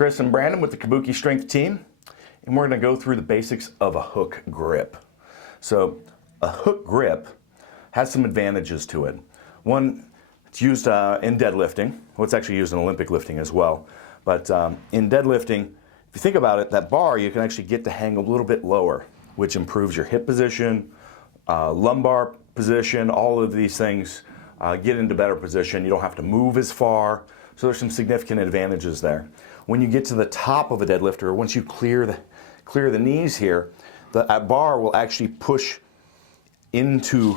Chris and Brandon with the Kabuki Strength team, and we're going to go through the basics of a hook grip. So a hook grip has some advantages to it. One, it's used in deadlifting. Well, it's actually used in Olympic lifting as well. But in deadlifting, if you think about it, that bar you can actually get to hang a little bit lower, which improves your hip position, lumbar position, all of these things get into better position. You don't have to move as far. So there's some significant advantages there. When you get to the top of a deadlifter, once you clear the knees here, that bar will actually push into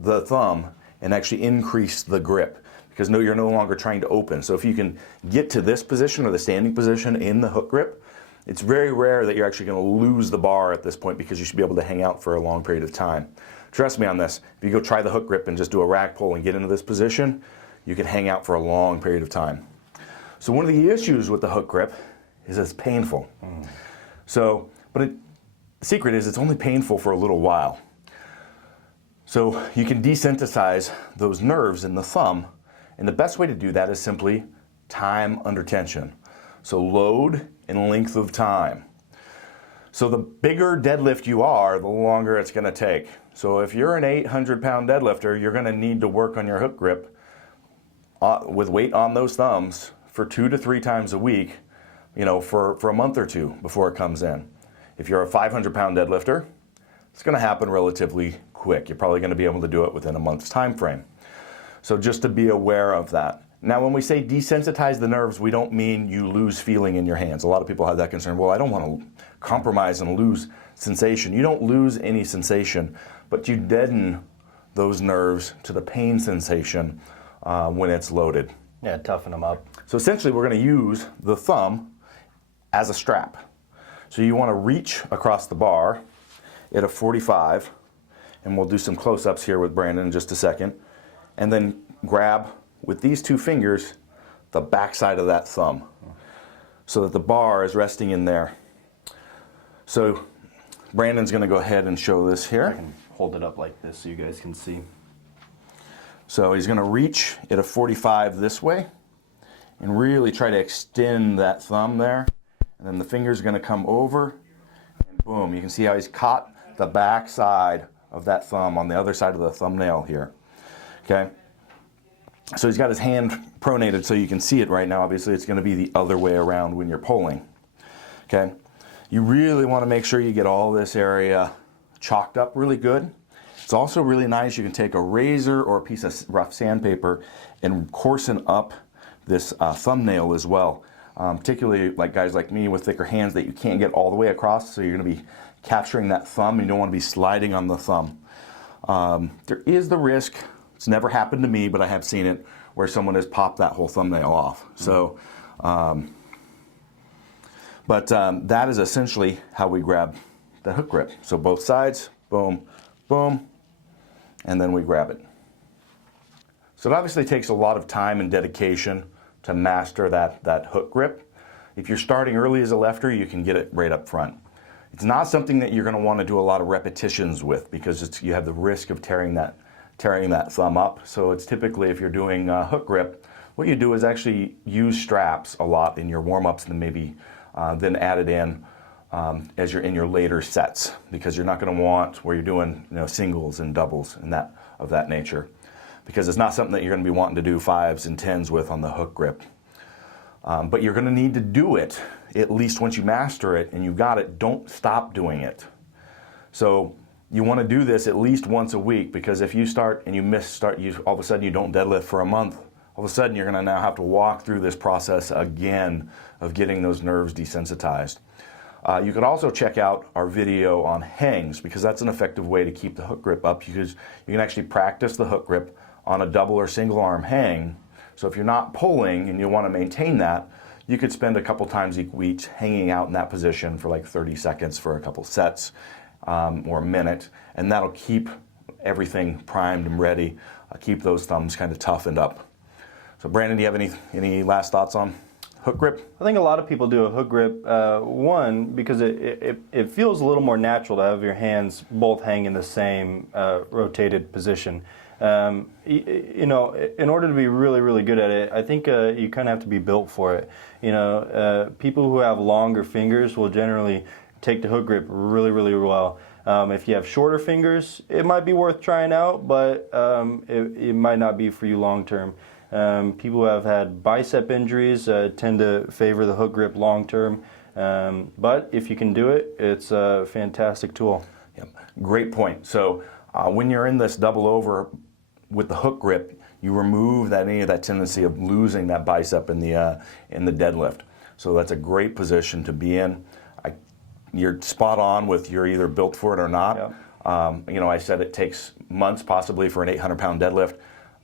the thumb and actually increase the grip because you're no longer trying to open. So if you can get to this position or the standing position in the hook grip, it's very rare that you're actually going to lose the bar at this point because you should be able to hang out for a long period of time. Trust me on this. If you go try the hook grip and just do a rack pull and get into this position, you can hang out for a long period of time. So one of the issues with the hook grip is it's painful. So, but the secret is it's only painful for a little while. So you can desensitize those nerves in the thumb, and the best way to do that is simply time under tension. So load and length of time. So the bigger deadlift you are, the longer it's going to take. So if you're an 800-pound deadlifter, you're going to need to work on your hook grip with weight on those thumbs for 2 to 3 times a week, for a month or two before it comes in. If you're a 500-pound deadlifter, it's going to happen relatively quick. You're probably going to be able to do it within a month's time frame. So just to be aware of that. Now, when we say desensitize the nerves, we don't mean you lose feeling in your hands. A lot of people have that concern. Well, I don't want to compromise and lose sensation. You don't lose any sensation, but you deaden those nerves to the pain sensation when it's loaded. Yeah, toughen them up. So essentially, we're going to use the thumb as a strap. So you want to reach across the bar at a 45, and we'll do some close-ups here with Brandon in just a second, and then grab with these 2 fingers the backside of that thumb so that the bar is resting in there. So Brandon's going to go ahead and show this here. I can hold it up like this so you guys can see. So he's going to reach at a 45 this way and really try to extend that thumb there. And then the finger's going to come over and boom, you can see how he's caught the back side of that thumb on the other side of the thumbnail here. Okay? So he's got his hand pronated so you can see it right now. Obviously it's going to be the other way around when you're pulling. Okay? You really want to make sure you get all this area chalked up really good. It's also really nice, you can take a razor or a piece of rough sandpaper and coarsen up this thumbnail as well. Particularly like guys like me with thicker hands that you can't get all the way across, so you're going to be capturing that thumb and you don't want to be sliding on the thumb. There is the risk, it's never happened to me, but I have seen it, where someone has popped that whole thumbnail off. So, that is essentially how we grab the hook grip. So both sides, boom, boom, and then we grab it. So it obviously takes a lot of time and dedication to master that hook grip. If you're starting early as a lifter, you can get it right up front. It's not something that you're going to want to do a lot of repetitions with because you have the risk of tearing that thumb up. So it's typically, if you're doing hook grip, what you do is actually use straps a lot in your warm-ups and maybe then add it in as you're in your later sets, because you're not going to want where you're doing singles and doubles and that of that nature, because it's not something that you're going to be wanting to do 5s and 10s with on the hook grip. But you're going to need to do it at least once you master it and you got it. Don't stop doing it. So you want to do this at least once a week, because if you start and you all of a sudden you don't deadlift for a month, all of a sudden you're going to now have to walk through this process again of getting those nerves desensitized. You could also check out our video on hangs, because that's an effective way to keep the hook grip up, because you can actually practice the hook grip on a double or single arm hang. So if you're not pulling and you want to maintain that, you could spend a couple times each week hanging out in that position for like 30 seconds for a couple sets or a minute, and that'll keep everything primed and ready, keep those thumbs kind of toughened up. So Brandon, do you have any last thoughts on hook grip? I think a lot of people do a hook grip, one, because it feels a little more natural to have your hands both hang in the same rotated position. You know, in order to be really, really good at it, I think you kind of have to be built for it. You know, people who have longer fingers will generally take the hook grip really, really well. If you have shorter fingers, it might be worth trying out, but it might not be for you long term. People who have had bicep injuries tend to favor the hook grip long term, but if you can do it, it's a fantastic tool. Yeah, great point. So when you're in this double over with the hook grip, you remove any of that tendency of losing that bicep in the deadlift. So that's a great position to be in. You're spot on with you're either built for it or not. Yeah. You know, I said it takes months possibly for an 800-pound deadlift.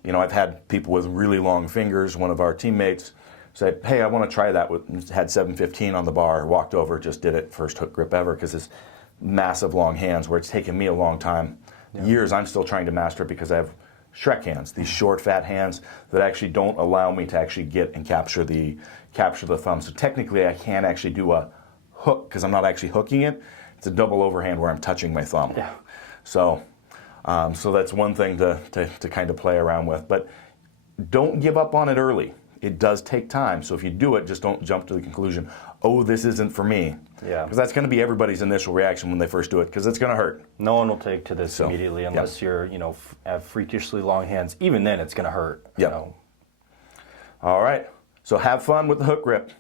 You know, I've had people with really long fingers. One of our teammates said, hey, I want to try that. Had 715 on the bar, walked over, just did it, first hook grip ever, because it's massive long hands where it's taken me a long time. Yeah. Years I'm still trying to master it because I have Shrek hands, these short, fat hands that actually don't allow me to actually get and capture the thumb. So technically I can't actually do a hook because I'm not actually hooking it. It's a double overhand where I'm touching my thumb. Yeah. So that's one thing to kind of play around with. But don't give up on it early. It does take time. So if you do it, just don't jump to the conclusion, oh, this isn't for me. Yeah. Because that's going to be everybody's initial reaction when they first do it, because it's going to hurt. No one will take to this immediately unless you're, you know, have freakishly long hands. Even then, it's going to hurt. Yep. You know? All right. So have fun with the hook grip.